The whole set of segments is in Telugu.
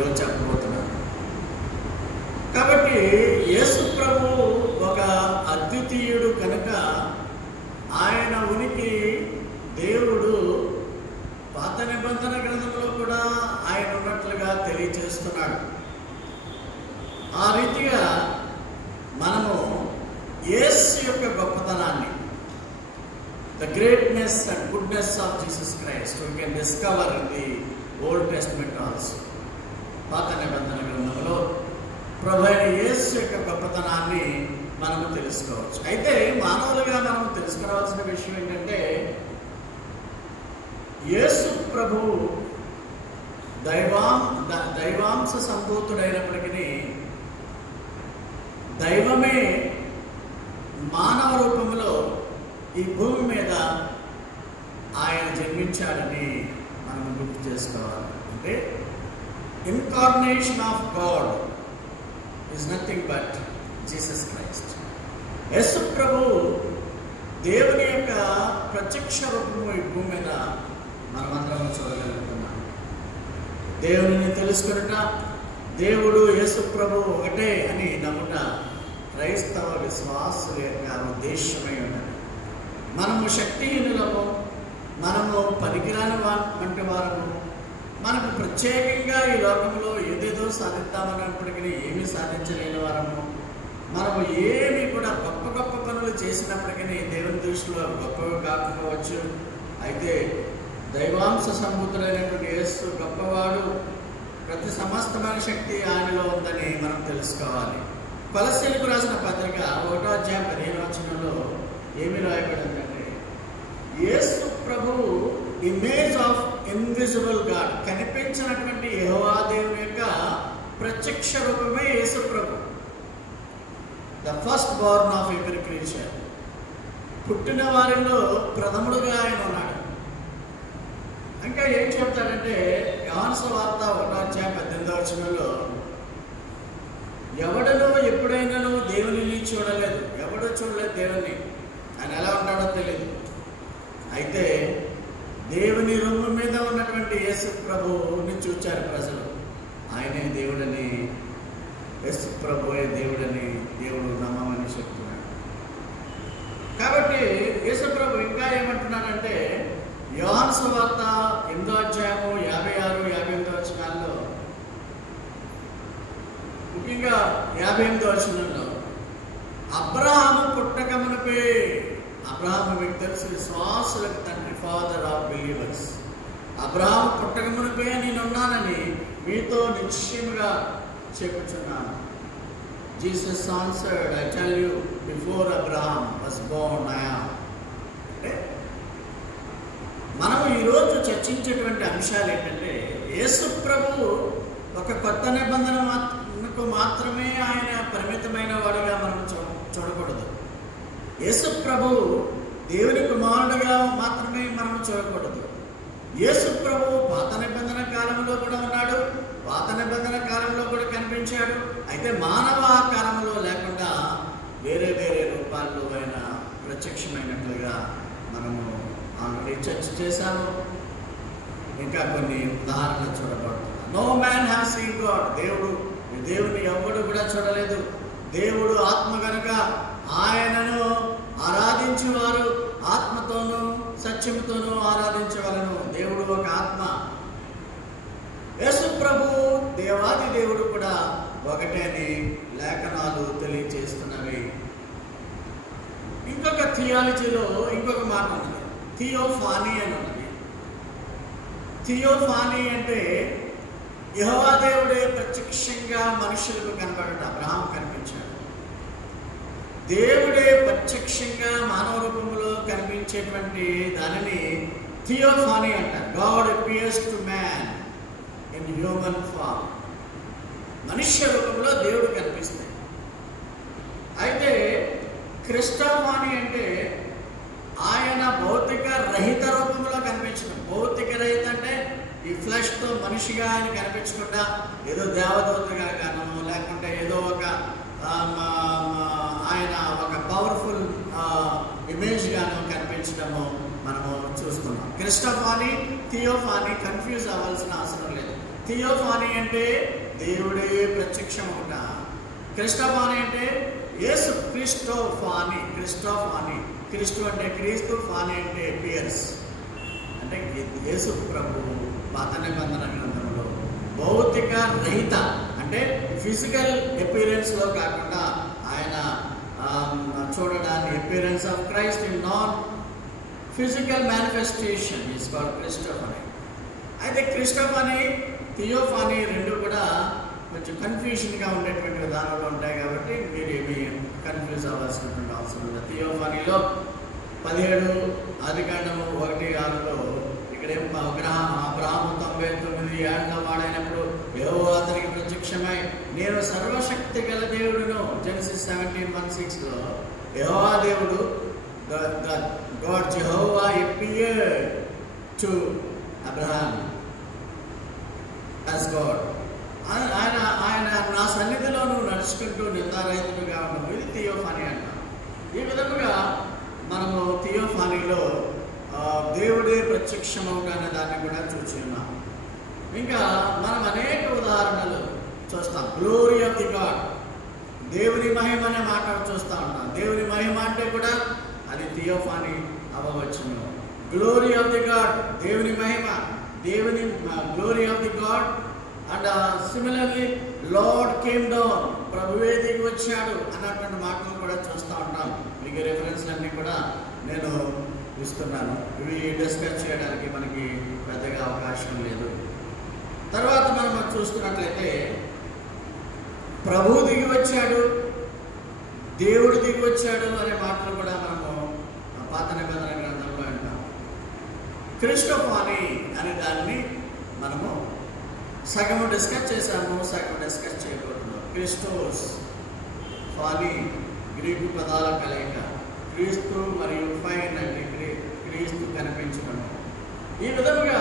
ఈరోజు చెప్పబోతున్నాను. కాబట్టి యేసు ప్రభు ఒక అద్వితీయుడు కనుక ఆయన ఉనికి దేవుడు పాత నిబంధన గ్రంథంలో కూడా ఆయన ఉన్నట్లుగా తెలియజేస్తున్నాడు. ఆ రీతిగా మనము యేసు యొక్క గొప్పతనాన్ని, the greatness and goodness of Jesus Christ we can discover in the Old Testament also. పాత నిబంధన గ్రంథంలో ప్రభు అయిన యేసు యొక్క గొప్పతనాన్ని మనము తెలుసుకోవచ్చు. అయితే మానవులుగా మనం తెలుసుకోవాల్సిన విషయం ఏంటంటే, యేసు ప్రభు దైవాంశ సంభూతుడైనప్పటికీ దైవమే మానవ రూపంలో ఈ భూమి మీద ఆయన జన్మించాడని మనం గుర్తు చేసుకోవాలి. అంటే incarnation of God is nothing but Jesus Christ. Yesu ప్రభు దేవుని యొక్క ప్రత్యక్ష రూపము ఈ భూమి మీద మనమందరం చూడగలుగుతున్నాం. దేవుని తెలుసుకున్నట, దేవుడు యేసు ప్రభు ఒకటే అని నమ్ముట క్రైస్తవ విశ్వాసుల యొక్క ఉద్దేశమై ఉన్నది. మనము శక్తిహీనులము, మనము పనికిరాని వంటి వారము, మనకు ప్రత్యేకంగా ఈ లోకంలో ఏదేదో సాధిద్దామన్నప్పటికీ ఏమీ సాధించలేని వారము, మనము ఏమి కూడా గొప్ప గొప్ప పనులు చేసినప్పటికీ దేవుని దృష్టిలో గొప్పవి కాకపోవచ్చు. అయితే దైవాంశ సంభూతుడైనటువంటి యేసు గొప్పవాడు, ప్రతి సమస్తమైన శక్తి ఆయనలో ఉందని మనం తెలుసుకోవాలి. కొలస్సీలకు రాసిన పత్రిక 1:15 ఏమి రాయబడిందంటే, యేసు ప్రభువు ఇమేజ్ ఆఫ్ ఇన్విజిబుల్ గాడ్, కనిపించినటువంటి యెహోవా దేవుని యొక్క ప్రత్యక్ష రూపమే యేసు ప్రభు. The firstborn of every creature, పుట్టిన వారిలో ప్రథముడుగా ఆయన ఉన్నాడు. ఇంకా ఏం చెప్తాడంటే, యోహాను సువార్త 1:18 ఎవడనో ఎప్పుడైనాను దేవుని చూడలేదు, ఎవడో చూడలేదు దేవుని, ఆయన ఎలా ఉంటాడో తెలియదు. అయితే దేవుని రూపం మీద ఉన్నటువంటి యేసు ప్రభువుని చూచారు ప్రజలు. ఆయనే దేవుడని, యేసు ప్రభువే దేవుడని దేవుడు నమ్మమని చెప్తున్నాడు. కాబట్టి యేసు ప్రభు ఇంకా ఏమంటున్నాడంటే, యోహాను సువార్త 8:56-58 ముఖ్యంగా 58 అబ్రహాము పుట్టక మునుపే, అబ్రహాము మీకు తెలుసు విశ్వాసులకు తండ్రి, ఫాదర్ ఆఫ్ బిలీవర్స్. అబ్రహాము పుట్టక మునుపే నేనున్నానని మీతో నిశ్చయముగా చెప్పుచున్నాను. Jesus answered, I tell you before Abraham was Born I am. అంటే మనం ఈరోజు చర్చించేటువంటి అంశాలు ఏంటంటే, యేసు ప్రభు ఒక కొత్త నిబంధనకు మాత్రమే ఆయన పరిమితమైన వాడుగా మనం చూడకూడదు. యేసు ప్రభు దేవుని కుమారుడుగా మాత్రమే మనం చూడకూడదు. యేసు ప్రభు పాత నిబంధన కాలంలో కూడా ఉన్నాడు, పాత నిబంధన కాలంలో కూడా కనిపించాడు. అయితే మానవ ఆకారంలో లేకుండా వేరే వేరే రూపాల్లో ఆయన ప్రత్యక్షమైనట్లుగా మనము ఆల్రెడీ చర్చ చేశాము. ఇంకా కొన్ని ఉదాహరణలు చూడబడుతున్నాయి. No man has seen God, దేవుని ఎవ్వడు కూడా చూడలేదు. దేవుడు ఆత్మ కనుక ఆయనను ఆరాధించేవారు ఆత్మతోనూ సత్యముతోనూ ఆరాధించవలను. దేవుడు ఒక ఆత్మ. యేసు ప్రభు దేవాది దేవుడు కూడా ఒకటే అని లేఖనాలు తెలియజేస్తున్నవి. ఇంకొక థియాలజీలో ఇంకొక మాట ఉన్నది, థియోఫానీ అని ఉన్నది. థియోఫానీ అంటే యెహోవా దేవుడే ప్రత్యక్షంగా మనుషులకు కనబడ్డాడు. అబ్రహాం కనిపించాడు. దేవుడే ప్రత్యక్షంగా మానవ రూపంలో కనిపించేటువంటి దానిని థియోఫానీ అంటారు. God appears to man in human form. మనుష్య రూపంలో దేవుడు కనిపిస్తాడు. అయితే క్రిస్టోఫానీ అంటే ఆయన భౌతిక రహిత రూపంలో కనిపించడం. భౌతిక రహిత అంటే ఈ ఫ్లెష్తో మనిషిగా ఆయన కనిపించకుండా ఏదో దేవదూతగా గాను, లేకుంటే ఏదో ఒక ఆయన ఒక పవర్ఫుల్ ఇమేజ్ గాను కనిపించడము మనము చూస్తున్నాం. క్రిస్టోఫానీ, థియోఫానీ కన్ఫ్యూజ్ అవ్వాల్సిన అవసరం లేదు. థియోఫానీ అంటే దేవుడే ప్రత్యక్షమవుట. క్రిస్టోఫానీ అంటే యేసు క్రిస్టోఫానీ. క్రిస్టు అంటే క్రీస్తు, ఫానీ అంటే పియర్స్. అంటే యేసు ప్రభువు పాత నిబంధన గ్రంథంలో భౌతిక రహిత అంటే ఫిజికల్ అపీరెన్స్లో కాకుండా ఆయన చూడడాన్ని appearance of Christ in non physical manifestation is called Christophany. అయితే క్రిస్టోఫానీ, థియోఫానీ రెండు కూడా కొంచెం కన్ఫ్యూషన్గా ఉండేటువంటి విధానంలో ఉంటాయి కాబట్టి మీరు ఏమి కన్ఫ్యూజ్ అవ్వాల్సినటువంటి అవసరం లేదు. థియోఫానీలో 17 ఆదికాండము 1:6లో ఇక్కడేం అబ్రహాము 99 ఏళ్ల వాడైనప్పుడు యెహోవా అతనికి ప్రత్యక్షమై నేను సర్వశక్తి గల దేవుడును. జెనసిస్ 17:1-6లో యెహోవా దేవుడు God Jehovah appeared to Abraham as God. ఆయన నా సన్నిధిలో నువ్వు నడుచుకుంటూ నిందారహితుడుగా ఉన్నావు. ఇది థియోఫానీ అంటాం. ఈ విధముగా మనము థియోఫానీలో దేవుడే ప్రత్యక్షమవుగానే దాన్ని కూడా చూసి ఉన్నాం. ఇంకా మనం అనేక ఉదాహరణలు చూస్తాం. గ్లోరీ ఆఫ్ ది గాడ్, దేవుని మహిమ అనే మాట చూస్తూ ఉంటాం. దేవుని మహిమ అంటే కూడా అది థియోఫానీ అవ్వవచ్చును. గ్లోరీ ఆఫ్ ది గాడ్, దేవుని మహిమ, దేవుని glory of the God. And similarly lord came down, ప్రభువే దిగి వచ్చాడు అన్నటువంటి మాటలు కూడా చూస్తూ ఉంటాం. మీకు రెఫరెన్స్లన్నీ కూడా నేను ఇస్తున్నాను. ఇవి డిస్కస్ చేయడానికి మనకి పెద్దగా అవకాశం లేదు. తర్వాత మనం చూస్తున్నట్లయితే ప్రభువు దిగి వచ్చాడు, దేవుడు దిగి వచ్చాడు అనే మాటలు కూడా మనము పాత నిబంధన గ్రంథంలో అంటాం. క్రిస్టోఫానీ అనే దాన్ని మనము సగము డిస్కస్ చేశాము, సగం డిస్కస్ చేయబోతున్నాం. క్రిస్టోస్, ఫానీ గ్రీకు పదాల కలయిక. క్రీస్తు మరియు ఫైన్ అంటే క్రీస్తు కనిపించడం. ఈ విధముగా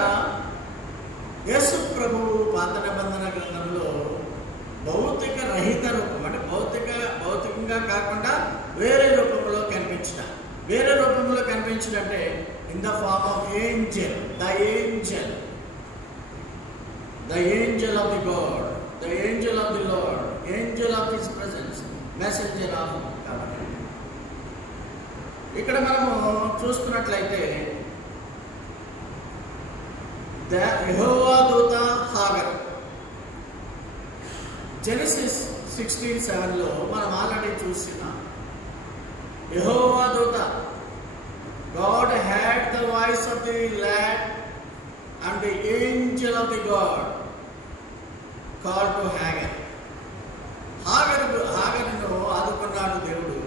యేసు ప్రభువు పాత నిబంధన గ్రంథంలో భౌతిక రహిత రూపం అంటే భౌతికంగా కాకుండా వేరే రూపంలో కనిపించడం. వేరే రూపంలో కనిపించడంటే in the form of angel, the angel of the God, the angel of the Lord, angel of His presence, messenger of God. ఇక్కడ మనము చూసుకున్నట్లయితే యెహోవా దూత హాగర్, జెనసిస్ 16:7లో మనం ఆల్రెడీ చూసినాం. యెహోవా దూత, God had the voice of the lad and the angel of the God called to Hagar. హాగరును ఆదుకున్నాడు దేవుడు.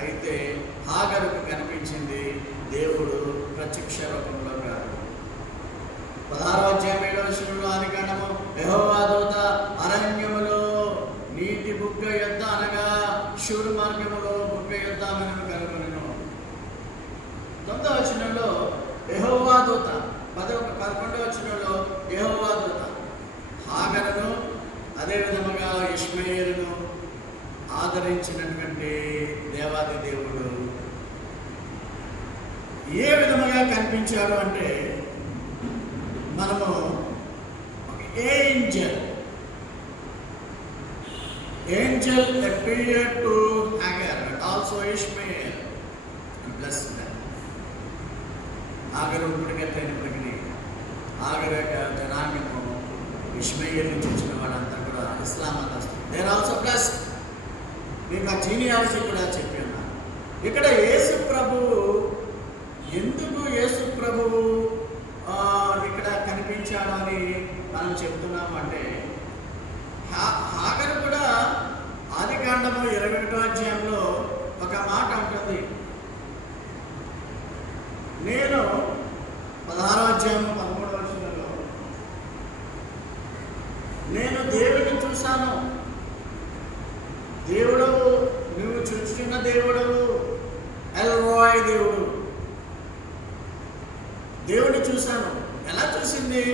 అయితే హాగరుకు కనిపించింది దేవుడు ప్రత్యక్ష రూపంలో కాదు. 16వ అధ్యాయం 7వ వచనంలో ఆదికాండము యెహోవా దూత అరణ్యములో నీటి బుగ్గ యొద్ద అనగా శూరు మార్గములో బుగ్గ యొద్ద ఆమెను కనుగొనెను. 9వ వచనంలో యెహోవా దూత, 11వ వచనంలో యెహోవా దూత హాగరును అదే విధముగా ఇష్మాయేలును ఆదరించినటువంటి దేవాది దేవుడు ఏ విధముగా కనిపించాడు అంటే మనము angel appeared to Hagar and also Ishmael and blessed them. హాగరు ఇప్పటికైనప్పటికీ హాగరు యొక్క జనాంగము ఇష్మాయేలు చూసిన వాళ్ళంతా కూడా ఇస్లాం మతస్థులు. They are also blessed. మీకు ఆ జీనియాలజీ కూడా చెప్పి ఉన్నాను. ఇక్కడ యేసు ప్రభువు, ఎందుకు యేసు ప్రభువు ఇక్కడ కనిపించాడు అని మనం చెప్తున్నాము అంటే హాగరు కూడా ఆదికాండము 21వ అధ్యాయంలో ఒక మాట ఉంటుంది. నేను 16వ అధ్యాయం 13వ వచనంలో నేను దేవుడిని చూశాను. దేవుడవు, నువ్వు చూస్తున్న దేవుడవు ఎల్రోయ్ దేవుడు. దేవుడిని చూశాను. ఎలా చూసింది?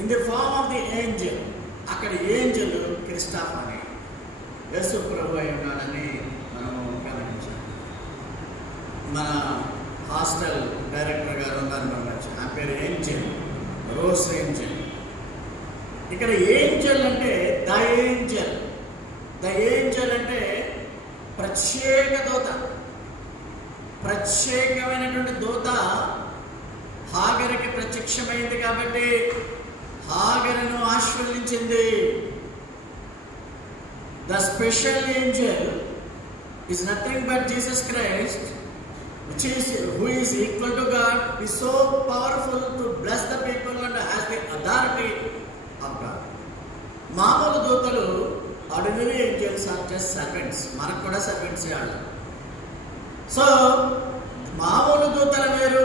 In the form of the angel. అక్కడ ఏంజల్ క్రిస్టోఫానీ యేసు ప్రభు అయి ఉన్నాడని మనము గమనించాం. మన హాస్టల్ డైరెక్టర్ గారు ఉన్నారు, ఆ పేరు ఏంజల్, రోజ్ ఏంజల్. ఇక్కడ ఏంజల్ అంటే ద ఏంజల్. ద ఏంజల్ అంటే ప్రత్యేక దూత, ప్రత్యేకమైనటువంటి దూత హాగరుకి ప్రత్యక్షమైంది కాబట్టి హాగరును ఆశీర్వదించింది. The special angel is nothing but Jesus Christ, who is equal to God, is so powerful to bless the people and has the authority of God. మామూలు దూతలు, ordinary angels are just servants. మనకు కూడా సర్వెంట్స్ వాళ్ళు. సో మామూలు దూతలు వేరు,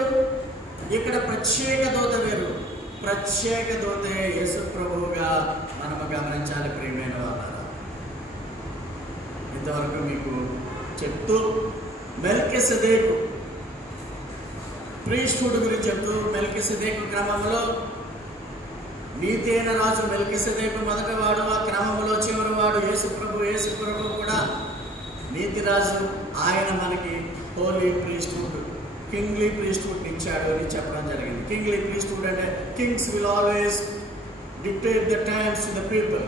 ఇక్కడ ప్రత్యేక దూత వేరు. ప్రత్యేక దూతే యేసు ప్రభువుగా మనము గమనించాలి ప్రియమైన వాళ్ళ. ఇంతవరకు మీకు చెప్తూ మెల్కిసెదెకు ప్రీస్టుడ్ గురించి చెప్తూ, మెల్కిసెదెకు క్రమంలో నీతి అయిన రాజు మెల్కిసెదెకు మొదటి వాడు, ఆ క్రమంలో చివరి వాడు యేసు ప్రభు. యేసు ప్రభు కూడా నీతి రాజు. ఆయన మనకి హోలీ ప్రీస్టుడ్, కింగ్లీ ప్రీస్టుడ్ ఇచ్చాడు అని చెప్పడం జరిగింది. కింగ్లీ ప్రీస్టుడ్ అంటే kings will always dictate the times to the people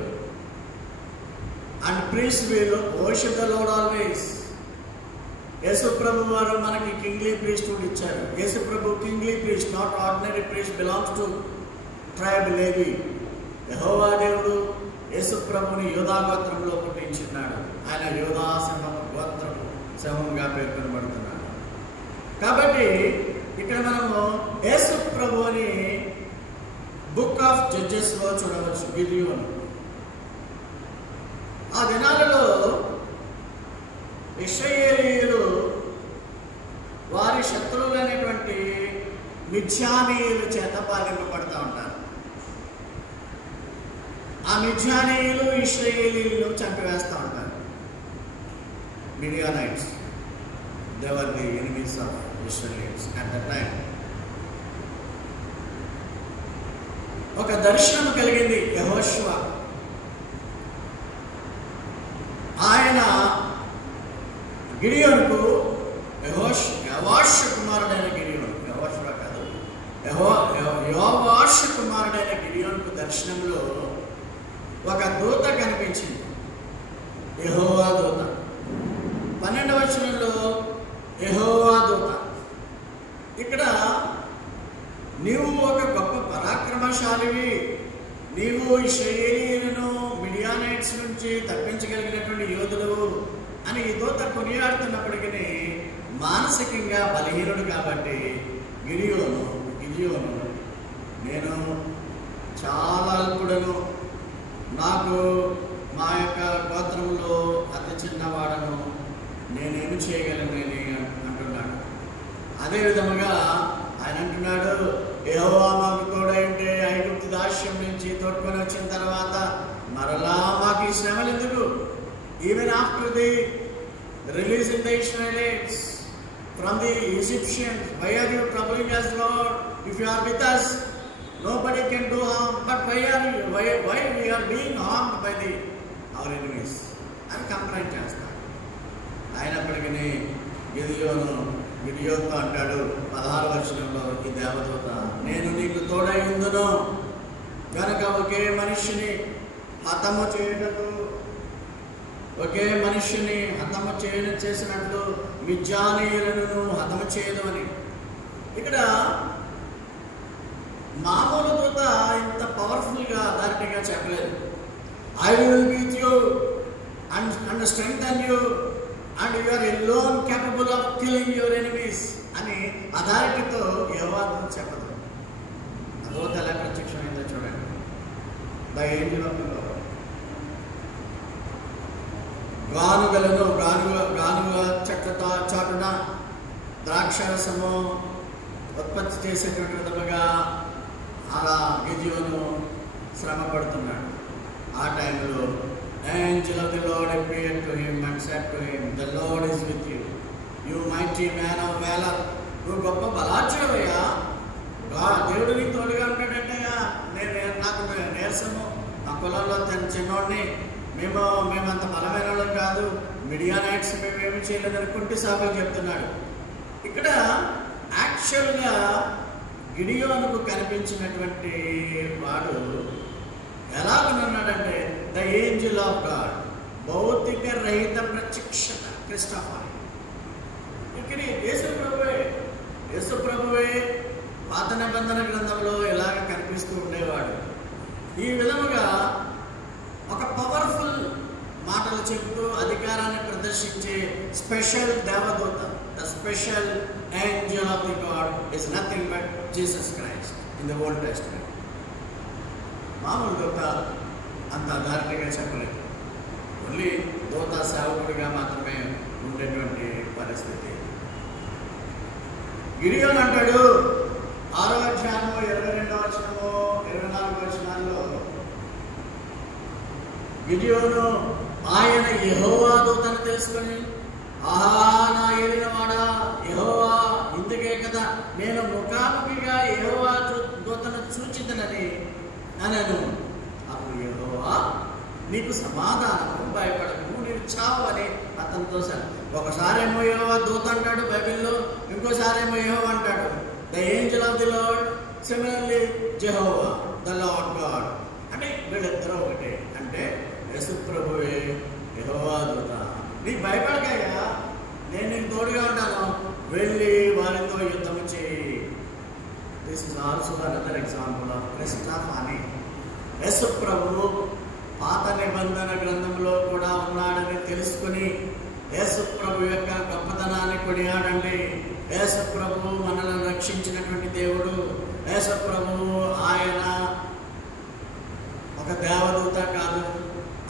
and priest will worship the Lord always. Yesu ప్రభు వారు మనకి కింగ్లీ ప్రీస్టుడ్ ఇచ్చారు. యేసు ప్రభు kingly priest, not ordinary priest, belongs to tribe Levi. Yehova దేవుడు యేసు ప్రభుని యోధా గోత్రంలో పుట్టించున్నాడు. ఆయన యోధా గోత్రపు సింహంగా పేర్కొనబడుతున్నాడు. కాబట్టి ఇక్కడ మనము యేసు ప్రభుని బుక్ ఆఫ్ జడ్జెస్ లో చూడవచ్చు. గిద్యోను ఆ దినాలలో ఇశ్రాయేలీయులు వారి శత్రువులైనటువంటి మిద్యానీయుల చేత పాలింపబడుతూ ఉంటారు. ఆ మిద్యానీయులు ఇశ్రాయేలీయులను చంపివేస్తూ ఉంటారు. Midianites, they were the enemies of Israelis at the time. ఒక దర్శనం కలిగింది యెహోషువ. ఆయన గిడియోనుకు, యెహోషు కుమారుడైన గిడియోను, యెహోషువ కాదు, యోవాషు కుమారుడైన గిడియోనుకు దర్శనంలో ఒక దూత కనిపించింది, యెహోవా దూత. 12వ వచనంలో యెహోవా దూత. ఇక్కడ నీవు ఒక గొప్ప పరాక్రమశాలివి, నీవు ఇశ్రాయేలీయులను మిడియానైట్స్ నుంచి తప్పించగలిగినటువంటి యోధుడు అని ఈ దూత కొనియాడుతున్నప్పటికీ మానసికంగా బలహీనుడు కాబట్టి గిడియోను నేను చాలా అల్పుడను, నాకు మా యొక్క గోత్రంలో అతి చిన్నవాడను, నేనేమి చేయగలనని అంటున్నాడు. అదేవిధముగా ఆయన అంటున్నాడు, యెహోవా మాకు తోడై ఉంటే ఐగుప్తు దాస్యం నుంచి తోడుకొని వచ్చిన తర్వాత మరలా మాకు ఈ శ్రమలు ఎందుకు? Even after the releasing the Israelites from the Egyptians, why are you troubling us, Lord? If you are with us, nobody can do harm. But why we are being harmed by our enemies? అని కంప్లైంట్ చేస్తాడు. అయినప్పటికీ గిడియోనుతో అంటాడు 16వ వచనంలో ఈ దేవదూత, నేను నీకు తోడై ఉందును కనుక ఒకే మనిషిని హతము చేయుటకు, ఒకే మనిషిని హతము చేసినట్లు మిద్యానీయులను హతము చేయదు అని. ఇక్కడ మామూలు దూత ఇంత పవర్ఫుల్గా అథారిటీగా చెప్పలేదు. I will be with you and strengthen you and you are alone capable of killing your enemies అని అథారిటీతో యెహోవా చెప్పదు. దూత ఎలా ప్రత్యక్షమైందో చూడండి. The Angel of the lord. గానుగ చెట్ల చాటున ద్రాక్షరసము ఉత్పత్తి చేసేటువంటి విధముగా అలా గిద్యోను శ్రమ పడుతున్నాడు. ఆ టైంలో angel of the Lord appeared to him and said to him, the Lord is with you, you mighty man of valor. నువ్వు గొప్ప బలాఢ్యుడవయ్యా, దేవుడు నీకు తోడుగా ఉంటాడంటయ్యా. నాకు నీరసము, మా కులంలో చిన్నోడిని, మేమంత బలమైన వాళ్ళం కాదు, మిడియానైట్స్ మేమేమి చేయలేదని కుంటి సాకులు చెప్తున్నాడు. ఇక్కడ యాక్చువల్గా గిడియోనుకు కనిపించినటువంటి వాడు ఎలాగనున్నాడంటే ద ఏంజల్ ఆఫ్ గాడ్, భౌతిక రహిత ప్రత్యక్షత క్రిస్టోఫనీ. ఇక్కడ యేసు ప్రభువే పాత నిబంధన గ్రంథంలో ఇలాగ కనిపిస్తూ ఉండేవాడు. ఈ విధముగా ఒక పవర్ఫుల్ మాటలు చెబుతూ అధికారాన్ని ప్రదర్శించే స్పెషల్ దేవదూత, the special Angel of the God is nothing but Jesus Christ in the old testament. మామూలు దూత అంత అథారిటీగా చెప్పలేదు, ఓన్లీ దూత సేవకుడిగా మాత్రమే ఉండేటువంటి పరిస్థితి. గిడియోను అంటాడు 6వ అధ్యాయము 22వ వచనము 24వ వచనాల్లో, గిడియోను ఆయన యెహోవా దూతను తెలుసుకొని, ఆహా నా ఏలినవాడా యెహోవా, ఇందుకే కదా నేను ముఖాముఖిగా యెహోవా దూతను చూచిదనని అనను. అప్పుడు యెహోవా నీకు సమాధానము, భయపడకు, నీవు చావు అని అతనితో సార్. ఒకసారేమో యెహోవా దూత అంటాడు బైబిల్లో, ఇంకోసారేమో యెహోవా అంటాడు the Angel of the lord, similarly Jehovah the Lord God. అంటే వీళ్ళిద్దరూ ఒకటే. అంటే యేసు ప్రభువే యెహోవా దూత. నీకు భయపడకయ్యా, నేను నీకు తోడుగా ఉంటాను, వెళ్ళి వారితో యుద్ధం చేయి. This is also another example of Christophany. Yesu ప్రభువు పాత నిబంధన గ్రంథంలో కూడా ఉన్నాడని తెలుసుకుని యేసు ప్రభు యొక్క గొప్పతనాన్ని కొనియాడండి. యేసు ప్రభువు మనల్ని రక్షించినటువంటి దేవుడు. యేసు ప్రభువు ఆయన ఒక దేవదూత కాదు,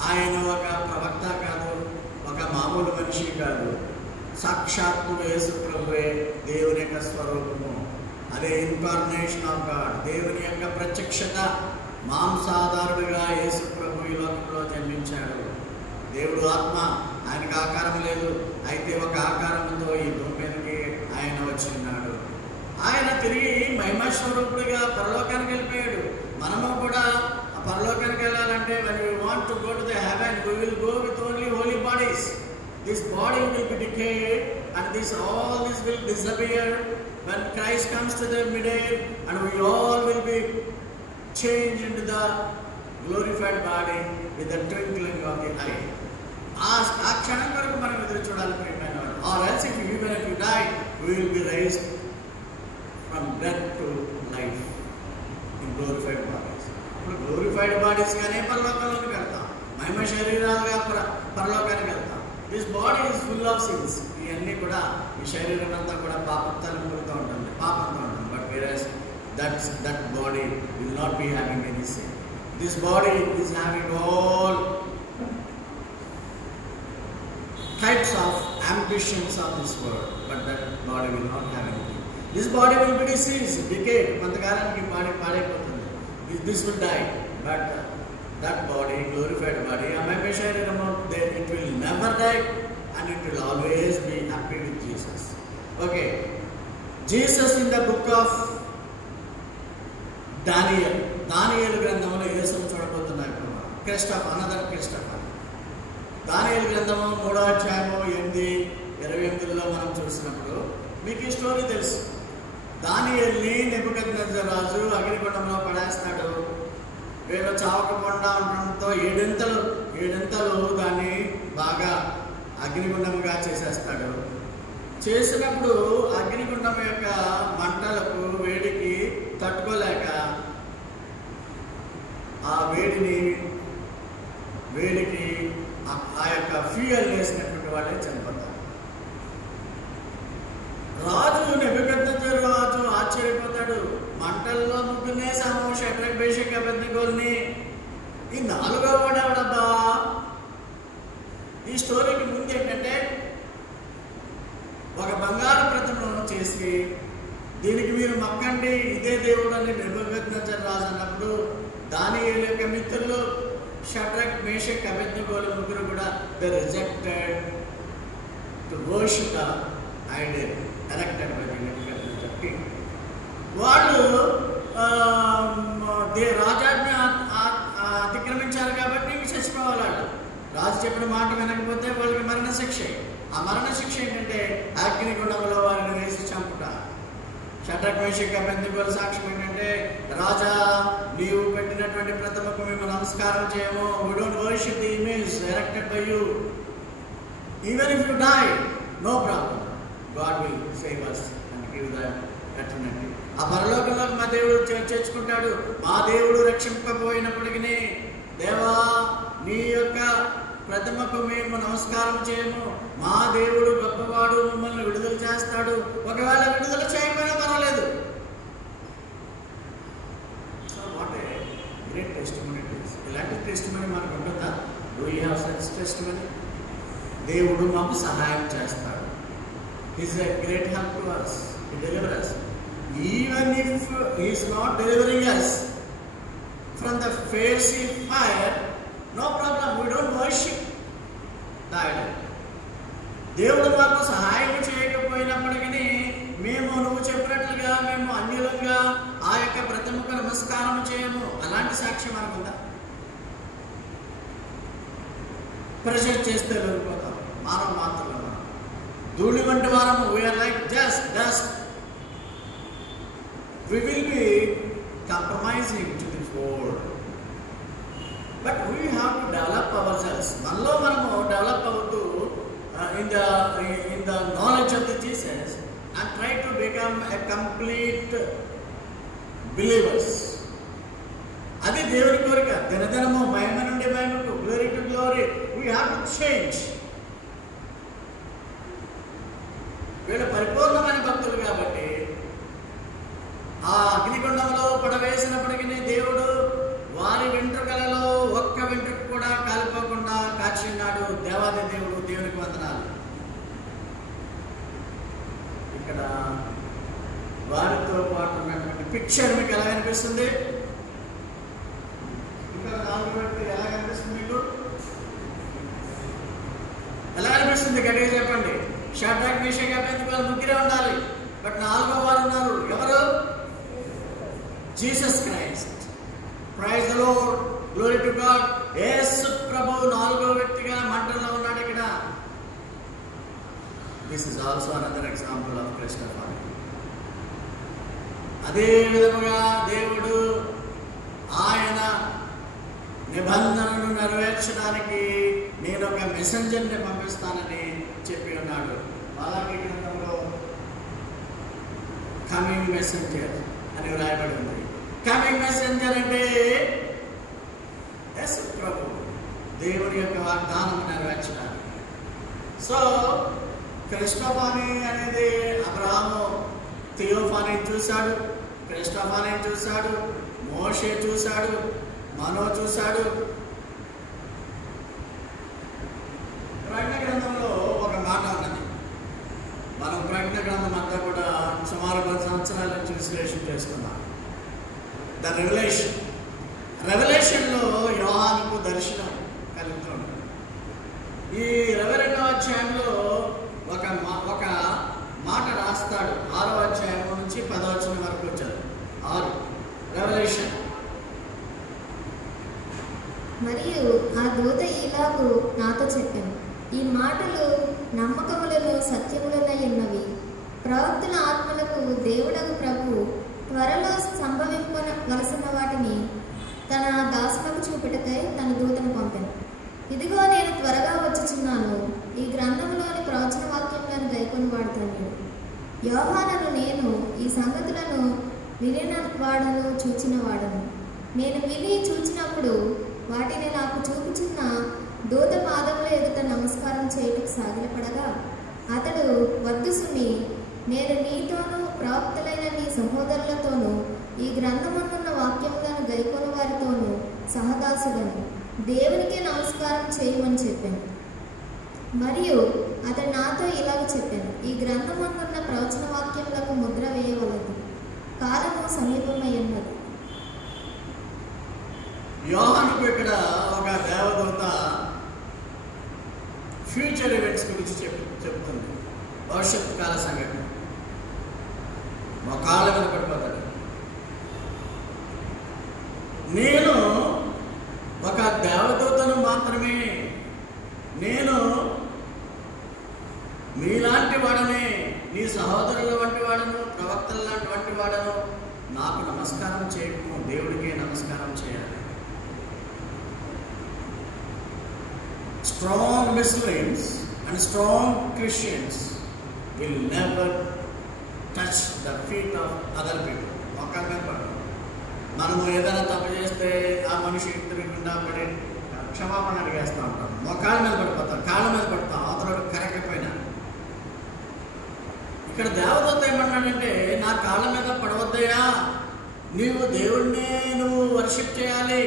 ఆయన ఒక ప్రవక్త కాదు, ఒక మామూలు మనిషి కాదు. సాక్షాత్తు యేసు ప్రభువే దేవుని యొక్క స్వరూపము. అదే ఇన్కార్నేషన్ ఆఫ్ గాడ్, దేవుని యొక్క ప్రత్యక్షత. మాంసాధారుడిగా యేసు ప్రభు ఈ లోకంలో జన్మించాడు. దేవుడు ఆత్మ, ఆయనకు ఆకారం లేదు, అయితే ఒక ఆకారంతో ఈ భూమి మీదకి ఆయన వచ్చి ఉన్నాడు. ఆయన తిరిగి మహిమా స్వరూపుడిగా పరలోకానికి వెళ్ళిపోయాడు. మనము కూడా ఆ పరలోకానికి వెళ్ళాలంటే when we want to go to the heaven, we will go with only holy bodies. This body will be decayed and all this will disappear when Christ comes to the middle, and we all will be changed into the glorified body with the twinkling of the eye. ఆ క్షణం వరకు మనం ఎదురు చూడాలి ప్రియమైన వారు. Or else even if you die, we will be raised from death to life in glorified bodies. ఇప్పుడు glorified bodies గానే పరలోకంలోకి వెళ్తాం, మహిమ శరీరాలుగా పరలోకానికి వెళ్తాం. This body is full of since. ఇవన్నీ కూడా ఈ శరీరం అంతా కూడా పాపంతో ఉంటుంది, పాపంతో ఉంటుంది. But whereas that body will not be having any sin. This body is having all types of ambitions of this world, but that body will not have anything. This body will be diseased, decayed. కొంతకాలానికి బాడీ పాడైపోతుంది. This will die, but that body, glorified body, మహిమ శరీరము, it will never die and it will always be happy with Jesus. Okay, Jesus in the book of దానియేలు గ్రంథంలో యేసును చూడబోతున్నాం. అనదర్ క్రిస్టోఫనీ. దానియేలు గ్రంథము 3వ అధ్యాయము 8-28లో మనం చూసినప్పుడు మీకు ఈ స్టోరీ తెలుసు. దానియేలుని నెబుకద్నెజర్ రాజు అగ్నిగుండంలో పడేస్తాడు. వీళ్ళు చావకుండా ఉండడంతో ఏడింతలు దాన్ని బాగా అగ్నిగుండంగా చేసేస్తాడు. చేసినప్పుడు అగ్నిగుండం యొక్క మంటలకు, వేడికి తట్టుకోలేక ఆ వేడికి ఆ యొక్క ఫ్యూయల్ వేసినటువంటి వాళ్ళే చనిపోతారు. రాజు నెబుకద్నెజర్ రాజు ఆశ్చర్యపోతాడు. మంటల్లో ముగ్గురునేసాము, షడ్రక్ మేషక్ అబేద్నెగోల్ని, ఈ 4వ వాడెవడబ్బా? ఈ స్టోరీకి ముందు ఏంటంటే ఒక బంగారు ప్రతిమను చేసి దీనికి మీరు మొక్కండి, ఇదే దేవుడు అని నెబుకద్నెజర్ రాజు అన్నప్పుడు దానియేలు యొక్క మిత్రులు షడ్రక్ మేషక్ అబేద్నెగోలు ముగ్గురు కూడా they rejected to worship the Idol elected by Nebuchadnezzar king. వాళ్ళు రాజాజ్ఞ అతిక్రమించారు కాబట్టి చచ్చిపోవాలి. వాళ్ళు రాజు చెప్పిన మాట వినకపోతే వాళ్ళకి మరణశిక్ష. ఆ మరణశిక్ష ఏంటంటే అగ్నిగుండంలో వారిని వేసి చంపుట. షడ్రక్ మేషక్ అబేద్నెగోల సాక్ష్యం ఏంటంటే, రాజా నీవు పెట్టినటువంటి ప్రతిమకు మేము నమస్కారం చేయము. We don't worship the image erected by you. Even if you die, no problem. God will save us and give the eternity. ఆ పరలోకంలోకి మా దేవుడు చేర్చుకుంటాడు. మా దేవుడు రక్షింపబోయినప్పటికీ, దేవా నీ యొక్క ప్రతిమకు మేము నమస్కారం చేయము. మా దేవుడు గొప్పవాడు, మమ్మల్ని విడుదల చేస్తాడు. ఒకవేళ విడుదల చేయకపోయినా పర్వాలేదు. So what a great testimony it is. ఇలాంటి టెస్టిమనీ మనకు ఉంటుందా? Do you have such testimony? దేవుడు మాకు సహాయం చేస్తాడు. Is a great help to us to deliver us. Even if he is not delivering us from the fiery fire, no problem, we don't worship the idol. దేవుడు మాకు సహాయం చేయకపోయినప్పటికీ మేము నువ్వు చెప్పినట్లుగా మేము అన్యులంగా ఆ యొక్క ప్రతిమకు నమస్కారం చేయము. అలాంటి సాక్ష్యం మనకుందా? ప్రెషర్ చేస్తే వెళ్ళిపోతాం. మానవ మాత్రమే మనం ధూళి వంటి వారము. We are like just dust. We will be compromising to this world. But we have to develop ourselves. మనలో మనము డెవలప్ అవుతూ in the knowledge of the Jesus and try to become a complete believers. అది దేవుని కోరిక. దినదినము మహిమ నుండి మహిమకు, glory to glory. We have to change. వీళ్ళు పరిపూర్ణమైన భక్తులు కాబట్టి ఆ అగ్నిగుండంలో పడవేసినప్పటికీ దేవుడు వారి వెంట్రుకలలో ఒక్క వెంట్రుక కూడా కాలిపోకుండా కాచిన్నాడు. దేవాది దేవుడు, దేవునికి వందనాలు. ఇక్కడ వారితో పాటు ఉన్నటువంటి పిక్చర్ మీకు ఎలా కనిపిస్తుంది? ఇక్కడ 4 వ్యక్తి ఎలా కనిపిస్తుంది మీకు? ఎలా కనిపిస్తుంది? గట్టిగా చెప్పండి. షడ్రక్ మేషక్ అబేద్నెగో ముగ్గురే ఉండాలి. బట్ 4వ వారు ఉన్నారు. ఎవరు? Jesus Christ. Praise the Lord, glory to God. Yesu ప్రభు 4వ వ్యక్తిగా మంటల్లో ఉన్నాడు ఇక్కడ. This is also another example of Christopher. అదే విధముగా దేవుడు ఆయన నిబంధనను నెరవేర్చడానికి నేను ఒక మెసెంజర్ని పంపిస్తానని చెప్పి ఉన్నాడు. అలాగే గ్రంథంలో కమింగ్ మెసెంజర్ అని వ్రాయబడి ఉంది. కమింగ్ మెసెంజర్ అంటే యేసు ప్రభు, దేవుడి యొక్క వాగ్దానం నెరవేర్చడానికి. సో క్రిస్టోఫానీ అనేది అబ్రహాము థియోఫానీ చూశాడు, క్రిస్టోఫానీ చూశాడు, మోషే చూశాడు, మనో చూశాడు. ప్రకటన గ్రంథంలో ఒక మాట ఉన్నది. మనం ప్రకటన గ్రంథం అంతా కూడా సుమారు 10 సంవత్సరాల నుంచి విశ్లేషణ చేస్తున్నాం. ద రెవల్యూషన్లో యోహానుకు దర్శనం కలుగుతుంది. ఈ 22వ అధ్యాయంలో ఒక మాట రాస్తాడు. 6వ అధ్యాయం నుంచి 10వ వచనం వరకు వచ్చారు. 6 రెవల్యూషన్. మరియు ఆ దూత ఇలాగూ నాతో చెప్పాను, ఈ మాటలు నమ్మకములను సత్యములనై ఉన్నవి. ప్రవక్తల ఆత్మలకు దేవుడగు ప్రభు త్వరలో సంభవింపవలసిన వాటిని తన దాసులకు చూపెటకై తన దూతను పంపాను. ఇదిగో నేను త్వరగా వచ్చుచున్నాను. ఈ గ్రంథంలోని ప్రవచన వాక్యములను గైకొని వాడుతాను. యోహానను నేను ఈ సంగతులను వినిన వాడను, చూచిన వాడను. నేను విని చూచినప్పుడు వాటిని నాకు చూపుచున్న దూత పాదముల ఎదుట నమస్కారం చేయుటకు సాగిలపడగా అతడు, వద్దు సుమి, నేను నీతోనూ ప్రవక్తలైన నీ సహోదరులతోనూ ఈ గ్రంథమందున్న వాక్యములను గైకొని వారితోనూ సహదాసులను దేవునికే నమస్కారం చేయమని చెప్పాను. మరియు అతడు నాతో ఇలాగ చెప్పాను, ఈ గ్రంథమందున్న ప్రవచన వాక్యములకు ముద్ర వేయవలదు, కాలము సమీపమై ఉన్నది. యోహానుకు ఇక్కడ ఒక దేవదూత ఫ్యూచర్ ఈవెంట్స్ గురించి చెప్తుంది. భవిష్యత్తు కాల సంఘటన. మా కాళ్ళ మీద పడిపోతాడు. నేను ఒక దేవదూతను మాత్రమే, నేను మీలాంటి వాడనే, నీ సహోదరుల వంటి వాడను, ప్రవక్తల వంటి నమస్కారం చేయాలి. Strong Muslims and strong Christians will never touch the feet of other people. మోకాళ్ళ మీద పడతాం. మనము ఏదైనా తప్పు చేస్తే ఆ మనిషి తిరుగుకుండా పడి క్షమాపణ అడిగేస్తూ ఉంటాం. మోకాళ్ళ మీద పడిపోతాం, కాళ్ళ మీద పడతాం, అవతల కరెక్ట్ పైన. ఇక్కడ దేవదూత ఏమన్నాడంటే, నా కాళ్ళ మీద పడవద్దయా, నీవు దేవుడినే నువ్వు వర్షిప్ చేయాలి.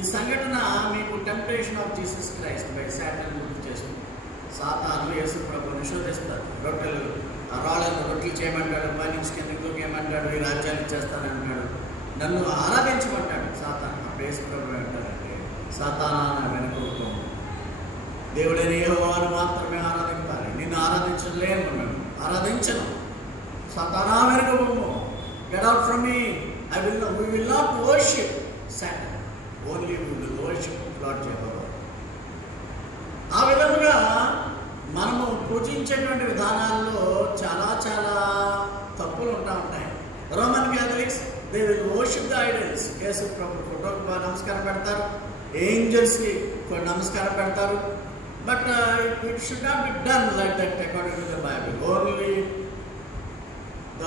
ఈ సంఘటన మీకు temptation of Jesus Christ by Satan గుర్తు చేస్తుంది. సాతాను యేసు ప్రభువుని శోధిస్తాడు. రాళ్ళను రొట్టెలు చేయమంటాడు, పైనుంచి కిందకి దూకేయమంటాడు, ఈ రాజ్యాన్ని చేస్తానంటాడు, నన్ను ఆరాధించమంటాడు సాతాను. అప్పుడు యేసు ప్రభు అంటారంటే, సాతానా నా వెనుక దేవుడైన యెహోవాను మాత్రమే ఆరాధించాలి, నిన్ను ఆరాధించలేను, మేము ఆరాధించను. సాతానా వెనుక పొమ్ము, get out from me, we will not worship Satan, only we will worship Lord Jehovah. ఆ విధముగా మనము పూజించేటువంటి విధానాల్లో చాలా చాలా తప్పులు ఉంటాయి. Roman Catholics they will worship the idols. Yesu ప్రభు ఫోటోకి నమస్కారం పెడతారు, ఏంజల్స్కి నమస్కారం పెడతారు. But it should not be done like that according to the Bible. Only the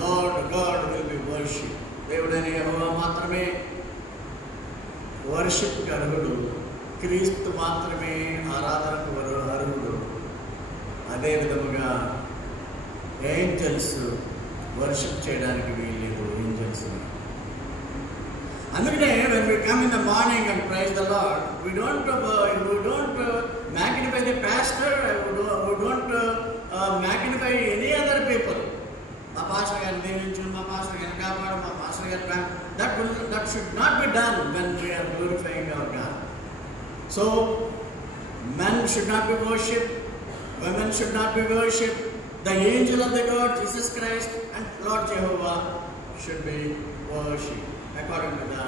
Lord God will be worship. దేవుడైన యెహోవా మాత్రమే వర్షిప్కి అర్హుడు, క్రీస్తు మాత్రమే ఆరాధనకు అర్హుడు. అదే విధముగా ఏంజల్స్ వర్షిప్ చేయడానికి వీల్లేదు. ఏంజల్స్ అందుకనే when we come in the morning and praise the Lord, we don't magnify the pastor, we don't magnify any other people. మా పాస్టర్ గారిని దీవించు, మా పాస్టర్ గారిని కాపాడు, మా పాస్టర్ గారి that should not be done when we are glorifying our God. So men should not be worshipped, women should not be worshipped. The angel of the God Jesus Christ and Lord Jehovah should be worshipped according to the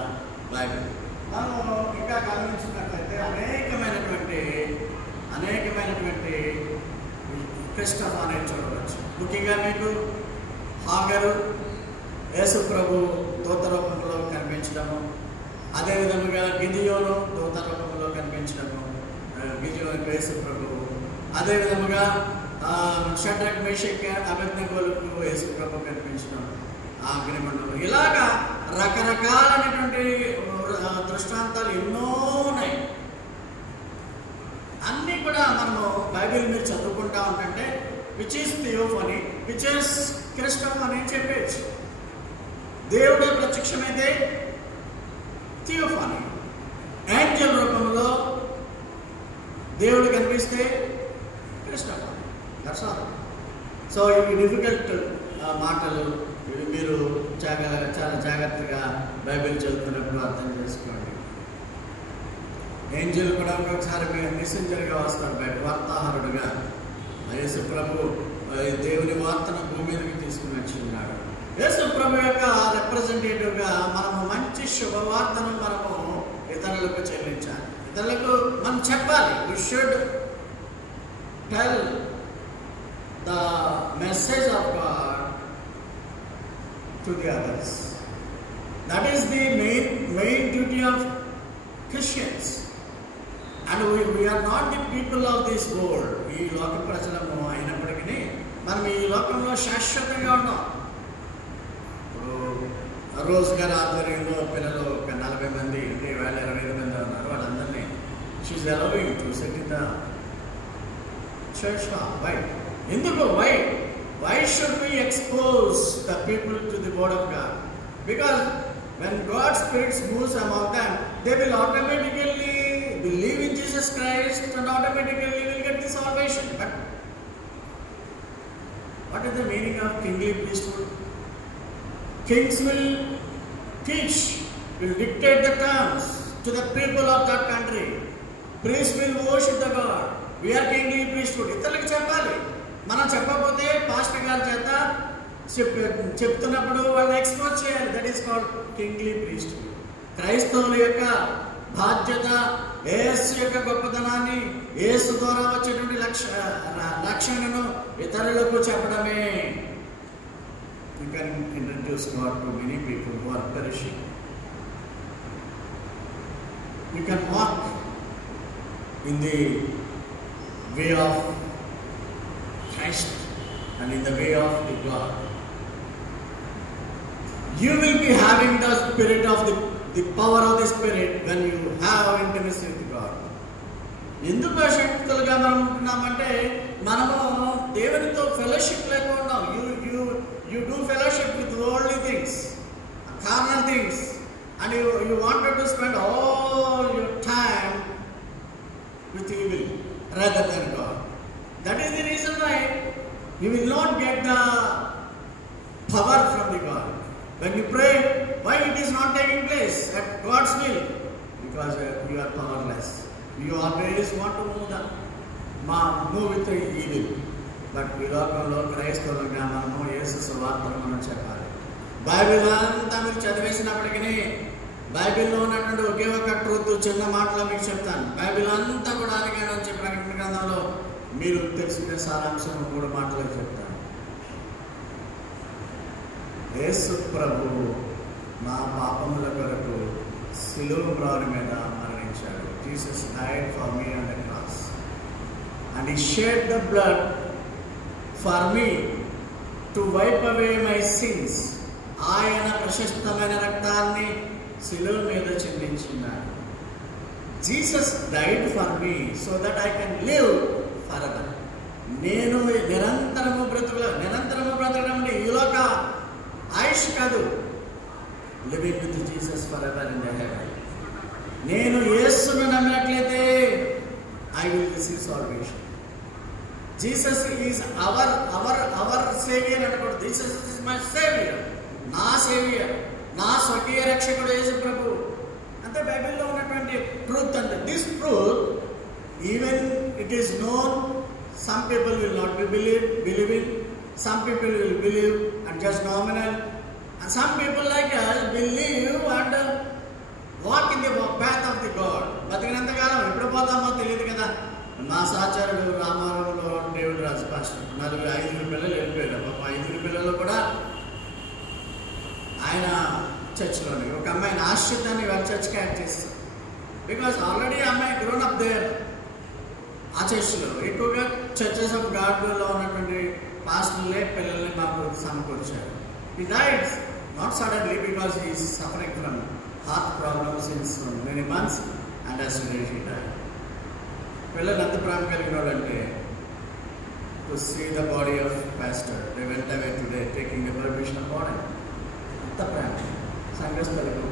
Bible. మనం ఇంకా గమనించినట్లయితే అనేకమైనటువంటి క్రిస్టఫాన్ని చూడవచ్చు. ముఖ్యంగా మీకు హాగరు యేసు ప్రభు దూత రూపంలో కనిపించడము, అదేవిధంగా గిదియోను దూత రూపంలో కనిపించడము, గిదియోను యేసు ప్రభువు, అదేవిధంగా షడ్రక్ మేషక్ అబేద్నెగోలకు యేసు ప్రభు కనిపించడం, ఆ అగ్నిమండలం, ఇలాగా రకరకాలైనటువంటి దృష్టాంతాలు ఎన్నో ఉన్నాయి. అన్నీ కూడా మనము బైబిల్ మీద చదువుకుంటా ఉంటుంటే which is theophany, which is christophany చెప్పేచ్చు. దేవుడు ప్రత్యక్షమైతే థియోఫనీ, ఏంజల్ రూపంలో దేవుడు కనిపిస్తే క్రిస్టోఫనీ. That's all. సో ఇవి డిఫికల్ట్ మాటలు, ఇవి మీరు చాలా జాగ్రత్తగా బైబిల్ చదువుతున్నప్పుడు అర్థం చేసుకోండి. ఏంజల్ కూడా ఒకసారి మెసెంజర్గా వస్తారు, బయట వార్తాహరుడుగా. యేసు ప్రభు దేవుని వార్తను భూమి మీదకి తీసుకుని వచ్చి ఉన్నాడు. యేసు ప్రభు యొక్క రిప్రజెంటేటివ్గా మనము మంచి శుభవార్తను మనము ఇతరులకు చెల్లించాలి, ఇతరులకు మనం చెప్పాలి. We should tell the message of God to the others. That is the main duty of Christians. And we are not the people of this world. ఈ లోక ప్రజలము అయినప్పటికీ మనం ఈ లోకంలో శాశ్వతంగా ఉన్నాం. రోజు గారి ఆధ్వర్యంలో పిల్లలు ఒక 40 మంది, 25 మంది ఉన్నారు. వాళ్ళందరినీ she is allowing to sit in the church hall. Why? ఎందుకు? Why should we expose the people to the word of God? Because when God's Spirit moves among them, they will automatically believe in Jesus Christ and automatically will get the salvation. But what is the meaning of kingly priesthood? Kings will teach, will dictate the terms to the people of that country. Priests will worship the God. We are kingly priesthood. ఇతరులకు చెప్పాలి. మనం చెప్పకపోతే పాస్టర్ గారి చేత చెప్తున్నప్పుడు వాళ్ళని ఎక్స్పోజ్ చేయాలి. That is called kingly priesthood. క్రైస్తవుల యొక్క బాధ్యత యేసు యొక్క గొప్పతనాన్ని, యేసు ద్వారా వచ్చేటువంటి రక్షణను ఇతరులకు చెప్పడమే. you can introduce God to many people who are perishing. You can walk in the way of Christ and in the way of the God. You will be having the spirit of the power of the Spirit when you have intimacy with God. ఎందుకు శక్తులుగా మనం ఉంటున్నామంటే మనము దేవునితో ఫెలోషిప్ లేకుండా you do fellowship with worldly things, carnal things, and you wanted to spend all your time with evil rather than God. That is the reason why you will not get the power from the God. When you pray, why it is not taking place at God's will? Because you are powerless. You always want to move with the evil. But ఈ లోకంలో క్రైస్తవులుగా మనము యేసు సువార్తను మనం చెప్పాలి. బైబిల్ అంతా మీరు చదివేసినప్పటికీ బైబిల్లో ఉన్నటువంటి ఒకే ఒక ట్రూత్ చిన్న మాటలో మీకు చెప్తాను. బైబిల్ అంతా కూడా అలాగే వచ్చే ప్రకటన గ్రంథంలో మీరు తెలుసుకునే సారాంశం 3 మాటలు చెప్తాను. యేసు ప్రభువు నా పాపముల కొరకు సిలువ మ్రాను మీద మరణించాడు. Jesus died for me on the cross and he shed the blood for me to wipe away my sins. ఆయన ప్రశస్తమైన రక్తాన్ని సిలువ మీద చిందించినాడు. Jesus died for me so that I can live forever. నేను నిరంతరము బ్రతకడం ఈ లోక ఆయుష్ కాదు, living with Jesus for ever in the heaven. నేను యేసును నమ్మినట్లయితే I will receive salvation. Jesus is our saviour అనకూడదు. జీసస్ ఈజ్ మై సేవియర్, నా సేవియర్, నా స్వకీయ రక్షకుడు యేసు ప్రభు. అంతే బైబిల్లో ఉన్నటువంటి ట్రూత్ అంతే. This truth even it is known, some people will not be believing. Some people will believe and just nominal, and some people like us believe and walk in the path of the God. బతికినంతకాలం ఎప్పుడు పోతామో తెలియదు కదా. మా సహచరుడు రామారంలో దేవుడు రాజు పాస్టర్ 5 పిల్లలు వెళ్ళిపోయారు. 5 పిల్లలు కూడా ఆయన చర్చిలోని ఒక అమ్మాయిని ఆశ్రితాన్ని వాళ్ళ చర్చ్కి యాడ్ చేస్తారు. బికాస్ ఆల్రెడీ అమ్మాయి గ్రోన్ అప్ దేర్ ఆ చర్చ్లో. ఎక్కువగా చర్చెస్ ఆఫ్ గాడ్లో ఉన్నటువంటి పాస్టర్లే పిల్లల్ని మాకు సమకూర్చారు. He died not suddenly because he is suffering from heart problems since many months, and as soon as he died. పిల్లలు ఎంత ప్రేమ కలిగిన వాళ్ళంటే to see the body of pastor, they went away today taking the permission of body. అంత ప్రేమ సంఘస్థులకు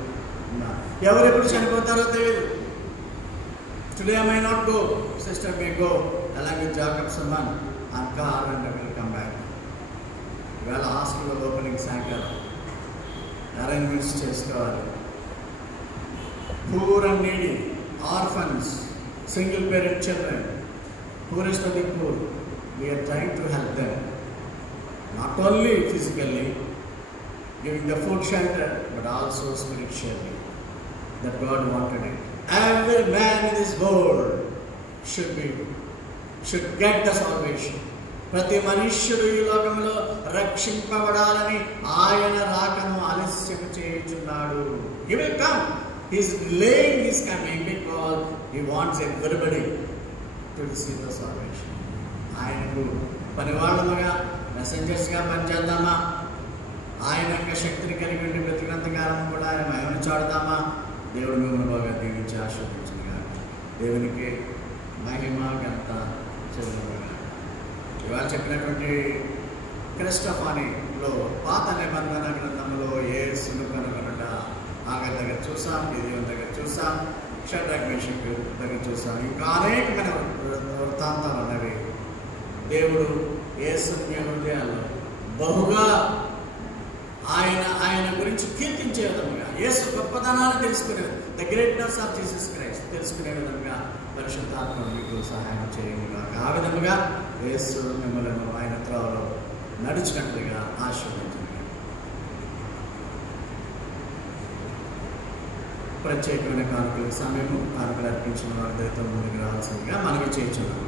ఉన్నారు. ఎవరెప్పుడు చనిపోతారో తెలియదు. Today I may not go, sister may go along with Jacob Suman and car and I will come back. ఇవాళ హాస్పిటల్ ఓపెనింగ్ సాయంకాలం అరేంజ్మెంట్స్ చేసుకోవాలి. Poor and needy, orphans, single parent children, poorest of the poor, we are trying to help them. Not only physically giving the food shelter, but also spiritually, that God wanted it. Every man in this world should get the salvation. ప్రతి మనుష్యుడు ఈ లోకంలో రక్షింపబడాలని ఆయన రాకను ఆలస్యం చేయుచున్నాడు. He will come. He is delaying his coming because he wants everybody to receive the salvation. ఆయనకు పనివాళ్ళముగా మెసెంజర్స్గా పనిచేద్దామా? ఆయన యొక్క శక్తిని కలిగి ఉండి బ్రతికినంతకాలం కూడా ఆయన మహిమను చాడుదామా? దేవుడు మిమ్మల్ని బాగా దీవించి ఆశీర్వదించుగా. దేవునికి మహిమ ఘనత చెందుగా. ఇవాళ చెప్పినటువంటి క్రిస్టఫానీలో పాత నిబంధన గ్రంథంలో యేసును కనుగొనుట ఆగర్ దగ్గర చూసాం, గిదియోను దగ్గర చూసాం, షడ్రక్ మేషక్ దగ్గర చూసాం. ఇంకా అనేకమైన వృత్తాంతాలు ఉన్నవి. దేవుడు యేసుని మీ హృదయాల్లో బహుగా ఆయన గురించి కీర్తించే విధంగా, యేసు గొప్పతనాన్ని తెలుసుకునే, the greatness of Jesus Christ తెలుసుకునే విధంగా పరిశుద్ధాత్మ మీకు సహాయం చేయండిగా. ఆ విధముగా యేసు మిమ్మల్ని ఆయన త్రోవలో నడిచినట్లుగా ఆశీర్వదించండి. ప్రత్యేకమైన కానుకల సమయము కానుకలు అర్పించిన వారి దైతం ముందుకు రావాల్సిందిగా మనవి చేయించున్నాము.